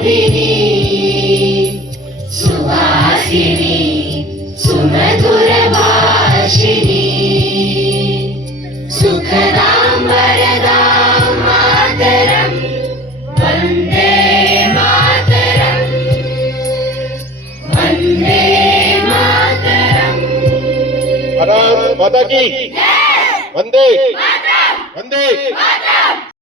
शोभिनी सुवासिनी सुमधुरभाषिणी सुखदां वरदां मातरं वन्दे मातरं वन्दे मातरं। भारत माता की वंदे वंदे